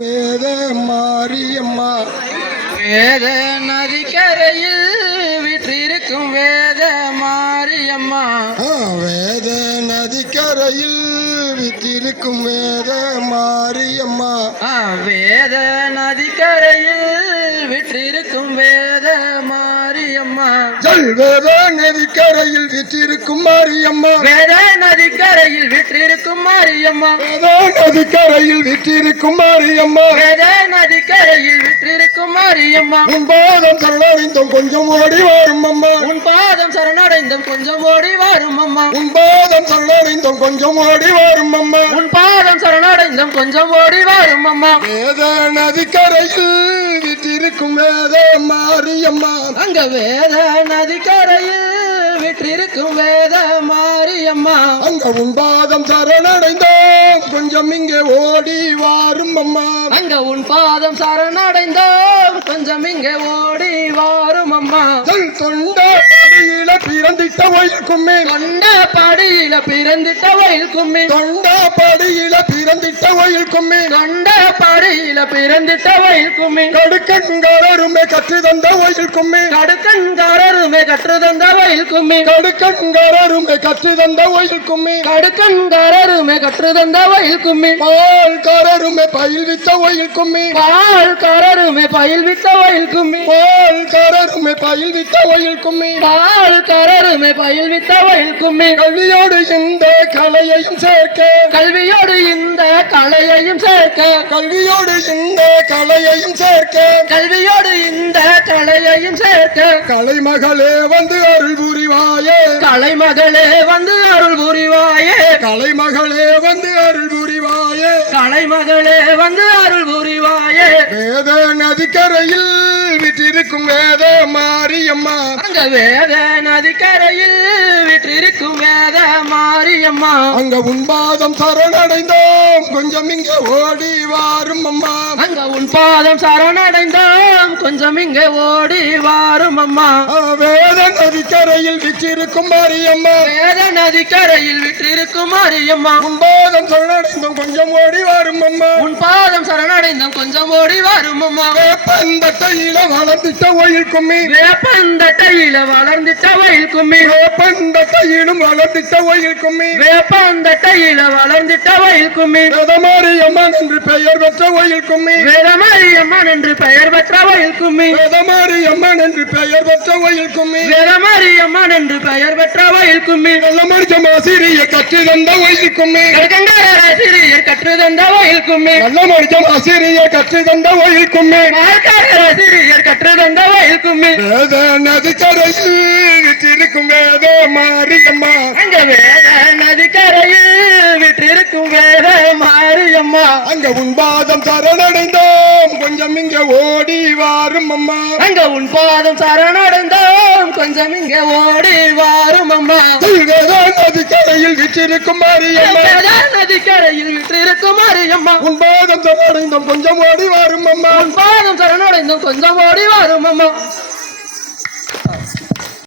வேத மாரியம்மா வேத நதிக்கரையில் விற்றிருக்கும் வேத மாரியம்மா. வேத நதிக்கரையில் விற்றிருக்கும் வேத மாரியம்மா. வேத நதிக்கரையில் விற்றிருக்கும் வேத மாரியம்மா. வேத நதிக்கரையில் விற்றிருக்கும் மாரியம்மா. வேத நதிக்கரையில் விற்றிருக்கும் மாரியம்மா. வேத நதிக்கரையில் விற்றிருக்கும் மாரியம்மா. வேத நதிக்கரையில் விற்றிருக்கும் மாரியம்மா. உன் பாதம் சரணடைந்தோம் கொஞ்சம் ஓடி வரும் அம்மா. உன் பாதம் சரணடைந்தோம் கொஞ்சம் ஓடி வரும் அம்மா. உன் பாதம் சரணடைந்தோம் கொஞ்சம் ஓடி வரும் அம்மா. உன் பாதம் சரணடைந்தோம் கொஞ்சம் ஓடி வரும் அம்மா. வேத நதிக்கரையில் விற்றிருக்கும் வேத மாரியம்மா. அங்க வேத நதிக்கரையில் விற்றிருக்கும் வேத மாரியம்மா. அங்க உன் பாதம் சரணடைந்தோம் கொஞ்சம் இங்கே ஓடி வாரும் அம்மா. அங்க உன் பாதம் சரணடைந்தோம் கொஞ்சம் இங்கே ஓடி வாரும் அம்மா. தொண்ட படியில பிறந்திட்ட வயல் கும்மி. தொண்ட படியில பிறந்திட்ட வயல் கும்மி. தொண்ட படியில பிறந்திட்ட வயல் கும்மி. தொண்ட படியில பிறந்திட்ட வயல் கும்மி. கடுக்கங்காரருமே கற்று தந்த வயல் கும்மி. கடுக்கங்காரருமே கற்று தந்த வயல் கும்மி. கடுக்கங்காரருமே கற்று தந்த வயல் கும்மி. கடுக்கங்காரருமே கற்று தந்த வயல் கும்மி. பால்காரருமே பயில் வித்த வயல் கும்மி. பால்காரருமே பயில் வித்த வயல் கும்மி. பால்காரருமே பயில் வித்த வயல் கும்மி. பால்காரருமே பயில் வித்த வயல் கும்மி. கல்வியோடு இந்த கலையையும் சேர்க்க. கல்வியோடு இந்த கலையையும் சேர்க்க. கல்வியோடு இந்த கலையையும் சேர்க்க. கல்வியோடு இந்த கலையையும் சேர்க்க. கலைமகளே வந்து அருள் புரிவாயே. கலைமகளே வந்து அருள் புரிவாயே. கலைமகளே வந்து அருள் புரிவாயே. கலைமகளே வந்து அருள் புரிவாயே. வேத நதிக்கரையில் விற்றிருக்கும் வேத மாரியம்மா. அங்க வேத நதிக்கரையில் விற்றிருக்கும் வேத மாரியம்மா. அங்க உன் பாதம் சரணடைந்தோம் கொஞ்சம் இங்க ஓடி வாரும் அம்மா. அங்க உன் பாதம் சரணடைந்தோம் கொஞ்சம் இங்க ஓடி வாரும் அம்மா. வேத நதிக்கரையில் விற்றிருக்கும் மாரியம்மா. வேத நதிக்கரையில் விற்றிருக்கும் மாரியம்மா. உன் பாதம் சரணடைந்தோம் கொஞ்சம் ஓடி வாரும் அம்மா. உன் பாதம் சரணடைந்தோம் கொஞ்சம் ஓடி வாரும் அம்மா. வேப்பந்தட்டையில வளர்ந்திட்ட வயல் கும்மி. வேப்பந்தட்டையில வளர்ந்திட்ட வயல் கும்மி. வேப்பந்தட்டையிலும் வளர்ந்திட்ட வயல் கும்மி. வேப்பந்தட்டையில வளர்ந்திட்ட வயல் கும்மி. வேதமாரியம்மன் என்று பெயர் பெற்ற வயல் கும்மி. வேதமாரியம்மன் என்று பெயர் பெற்ற வயல் கும்மி. வேதமாரியம்மன் என்று பெயர் பெற்ற வயல் கும்மி. வேதமாரியம்மன் என்று பெயர் பெற்ற வயல் கும்மி. நல்ல மனுஷம் ஆசிரியர் கற்று தந்த வயல் கும்மி. ஆசிரியர் கற்று தந்த வயல் கும்மி. நல்ல மனுஷம் ஆசிரியர் கற்று தந்த வயல் கும்மி. ஆசிரியர் கற்று தந்த வயல் கும்மி. வேத நதிக்கரையில் விற்றிருக்கும் வேத மாரியம்மா. அங்க வேத நதிக்கரையில் விற்றிருக்கும் வேத மாரியம்மா. அங்க உன் பாதம் சரணடைந்தோம் கொஞ்சம் இங்க ஓடி வாரும் அம்மா. அங்க உன் பாதம் சரணடைந்தோம் கொஞ்சம் இங்க ஓடி வாரும் அம்மா. வேத நதிக்கரையில் விற்றிருக்கும் மாரியம்மா. வேத நதிக்கரையில் விற்றிருக்கும் மாரியம்மா. உன் பாதம் சரணடைந்தோம் கொஞ்சம் ஓடி வாரும் அம்மா. உன் பாதம் சரணடைந்தோம் கொஞ்சம் ஓடி வாரும் அம்மா.